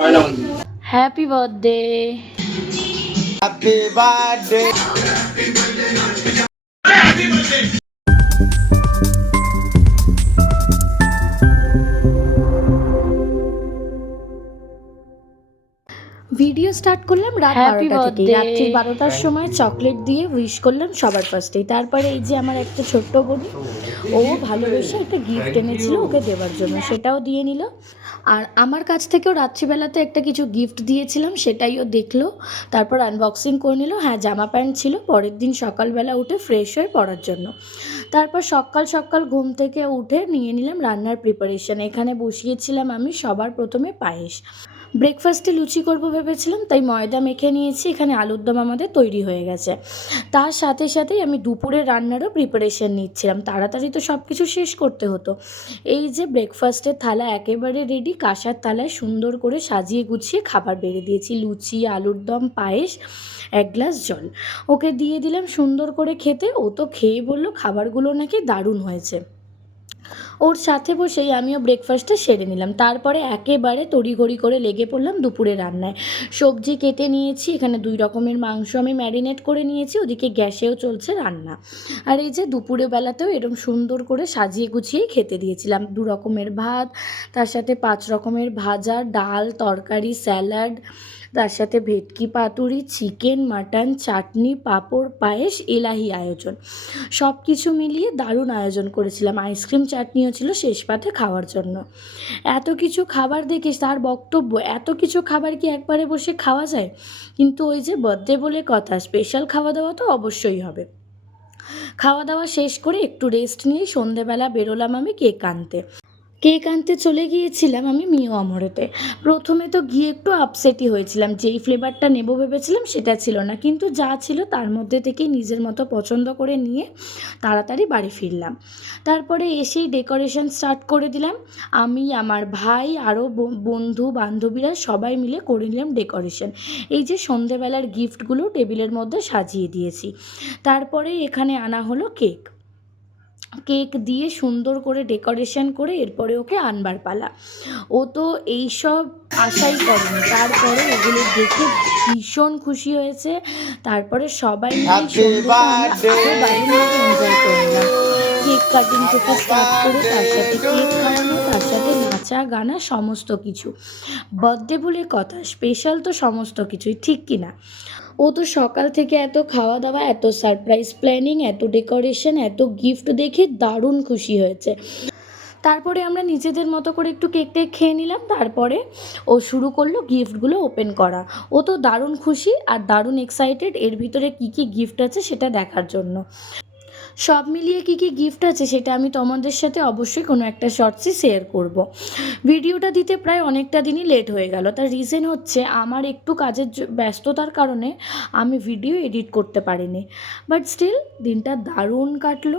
Happy birthday. Happy birthday. Video start করলাম রাত happy 12টা থেকে। বার্থডে। রাত্রি 12টার সময় চকলেট দিয়ে উইশ করলাম সবার ফার্স্টেই। তারপরে এই যে আমার একটা ছোট্ট বোন, ও ভালোবেসে একটা গিফট এনেছিল ওকে দেওয়ার জন্য, সেটাও দিয়ে নিল। আর আমার কাছ থেকেও রাত্রিবেলাতে একটা কিছু গিফট দিয়েছিলাম, সেটাই ও দেখলো। তারপর আনবক্সিং করে নিল। হ্যাঁ, জামা প্যান্ট ছিল, পরের দিন সকালবেলা উঠে ফ্রেশ হয়ে পড়ার জন্য। তারপর সকাল সকাল ঘুম থেকে উঠে নিয়ে নিলাম রান্নার প্রিপারেশন। এখানে বসিয়েছিলাম আমি সবার প্রথমে পায়েস। ব্রেকফাস্টে লুচি করব ভেবেছিলাম, তাই ময়দা মেখে নিয়েছি। এখানে আলুর দম আমাদের তৈরি হয়ে গেছে। তার সাথে সাথেই আমি দুপুরের রান্নারও প্রিপারেশন নিচ্ছিলাম, তাড়াতাড়ি তো সব কিছু শেষ করতে হতো। এই যে ব্রেকফাস্টের থালা একেবারে রেডি, কাঁসার থালায় সুন্দর করে সাজিয়ে গুছিয়ে খাবার বেড়ে দিয়েছি। লুচি, আলুর দম, পায়েস, এক গ্লাস জল। ওকে দিয়ে দিলাম সুন্দর করে খেতে। ও তো খেয়ে বলল খাবারগুলো নাকি দারুণ হয়েছে। ওর সাথে বসেই আমিও ব্রেকফাস্টটা সেরে নিলাম। তারপরে একেবারে তড়িঘড়ি করে লেগে পড়লাম দুপুরে রান্নায়। সবজি কেটে নিয়েছি, এখানে 2 রকমের মাংস আমি ম্যারিনেট করে নিয়েছি, ওদিকে গ্যাসেও চলছে রান্না। আর এই যে দুপুরে বেলাতেও এরকম সুন্দর করে সাজিয়ে গুছিয়েই খেতে দিয়েছিলাম। 2 রকমের ভাত, তার সাথে 5 রকমের ভাজা, ডাল, তরকারি, স্যালাড, তার সাথে ভেটকি পাতুরি, চিকেন, মাটন, চাটনি, পাঁপড়, পায়েস, এলাহি আয়োজন। সব কিছু মিলিয়ে দারুণ আয়োজন করেছিলাম। আইসক্রিম চাটনিও ছিল শেষ পাতে খাওয়ার জন্য। এত কিছু খাবার দেখে তার বক্তব্য, এত কিছু খাবার কি একবারে বসে খাওয়া যায়? কিন্তু ওই যে বার্থডে বলে কথা, স্পেশাল খাওয়া দাওয়া তো অবশ্যই হবে। খাওয়া দাওয়া শেষ করে একটু রেস্ট নিয়ে সন্ধেবেলা বেরোলাম আমি কেক আনতে। কেক আনতে চলে গিয়েছিলাম আমি মিও আমরেতে। প্রথমে তো গিয়ে একটু আপসেটই হয়েছিলাম, যেই ফ্লেভারটা নেব ভেবেছিলাম সেটা ছিল না, কিন্তু যা ছিল তার মধ্যে থেকেই নিজের মতো পছন্দ করে নিয়ে তাড়াতাড়ি বাড়ি ফিরলাম। তারপরে এসেই ডেকোরেশন স্টার্ট করে দিলাম। আমি, আমার ভাই, আরও বন্ধু বান্ধবীরা সবাই মিলে করে নিলাম ডেকোরেশন। এই যে সন্ধেবেলার গিফটগুলো টেবিলের মধ্যে সাজিয়ে দিয়েছি। তারপরে এখানে আনা হলো কেক। কেক দিয়ে সুন্দর করে ডেকোরেশন করে এরপরে ওকে আনবার পালা। ও তো এইসব আশাই করেনি, তারপরে এগুলো দেখে ভীষণ খুশি হয়েছে। তারপরে সবাই মিলে হ্যাপি সন্ধ্যেটা আমরা বার্থডে। আরও দারুণভাবে এনজয় করলাম। কেক কাটিং থেকে স্টার্ট করে তার সাথে কেক খাওয়ানো, তার সাথে নাচা গানা, সমস্ত কিছু। বার্থডে বলে কথা, স্পেশাল তো সমস্ত কিছুই, ঠিক কি না? ও তো সকাল থেকে এত খাওয়া দাওয়া, এত সারপ্রাইজ প্ল্যানিং, এত ডেকোরেশন, এত গিফট দেখে দারুণ খুশি হয়েছে। তারপরে আমরা নিজেদের মতো করে একটু কেক টেক খেয়ে নিলাম। তারপরে ও শুরু করলো গিফটগুলো ওপেন করা। ও তো দারুণ খুশি আর দারুণ এক্সাইটেড এর ভিতরে কী কী গিফট আছে সেটা দেখার জন্য। সব মিলিয়ে কী কী গিফট আছে সেটা আমি তোমাদের সাথে অবশ্যই কোনো একটা শর্টসে শেয়ার করব। ভিডিওটা দিতে প্রায় অনেকটা দিনই লেট হয়ে গেল। তার রিজন হচ্ছে আমার একটু কাজের ব্যস্ততার কারণে আমি ভিডিও এডিট করতে পারিনি। বাট স্টিল দিনটা দারুণ কাটলো।